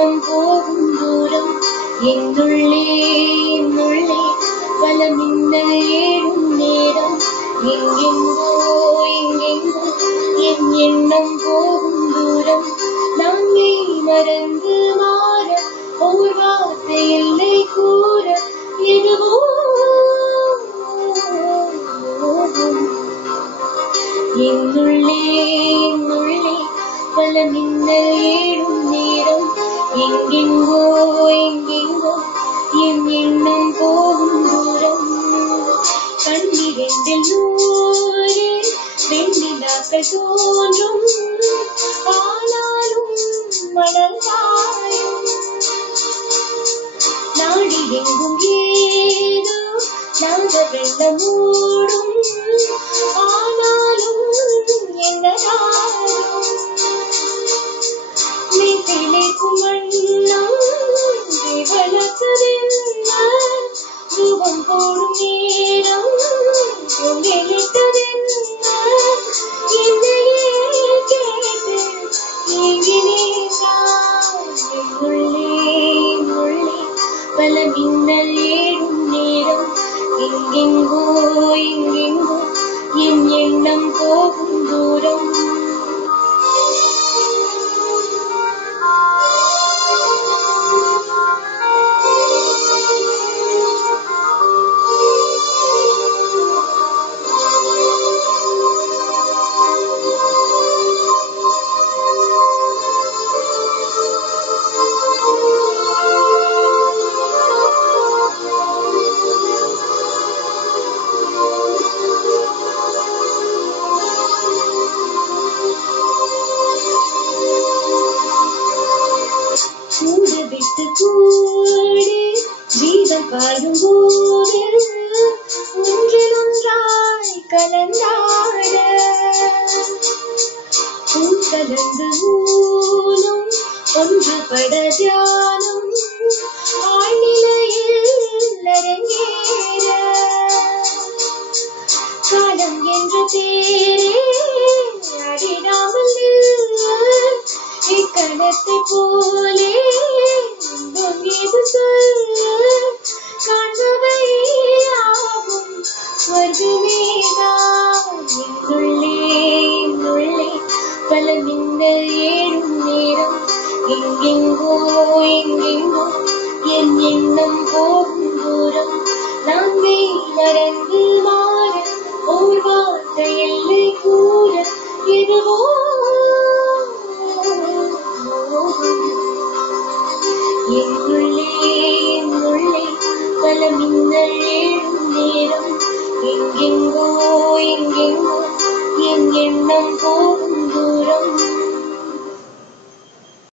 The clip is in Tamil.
எண்ணம் போகும் தூரம் என்னுள்ளே என்னுள்ளே பல மின்னல் ஏழும் நேரம் எங்கெங்கோ எங்கெங்கோ என் எண்ணம் போகும் தூரம் நம்மை மறந்து மாற ஓர் வார்த்தை இல்லை கூற எதுவோ என்னுள்ளே என்னுள்ளே பல மின்னல் ஏழும் நேரம் எங்கெங்கோ எங்கெங்கோ என் எண்ணம் போகும் தூரம் கண்ணிரண்டில் 100 வெண்ணிலாக்கள் தோன்றும் ஆனாலும் மணல் காயும் நாடி எங்கும் ஏதோ நாத வெள்ளம் மூடும் ஆனாலும் என்னதாலும் மெத்திலேக்கும் வண்ணம் வளர்த்ததென்ன ரூபம் போடும் நேரம் வெளித்ததென்ன என்னையே கேட்டு ஏங்கினேன் என்னுள்ளே என்னுள்ளே பல மின்னல் ஏழும் நேரம் எங்கெங்கோ எங்கெங்கோ என் எண்ணம் போகும் தூரம் கூடு விட்டு கூடு வீதம் பாயும் போது ஒன்றில் ஒன்றாய் கலந்தாட கலந்து ஊனும் ஒன்றுபட தியானம் ஆழ்நிலையில் அரங்கேற காலம் என்ற பேரே அடிடாமல் இக்கணத்தை போலே இது சொல்ல காண்பவை ஆகும் ஸ்வர்கமேதான் என்னுள்ளே என்னுள்ளே பல மின்னல் ஏழும் நேரம் எங்கெங்கோ எங்கெங்கோ என் எண்ணம் போகும் தூரம் நாங்கை மறந்து மாற ஓர் வார்த்தை எல்லை கூற எதுவோ என்னுள்ளே என்னுள்ளே பல மின்னல் ஏழும் நேரம் எங்கெங்கோ எங்கெங்கோ என் எண்ணம் போகும் தூரம்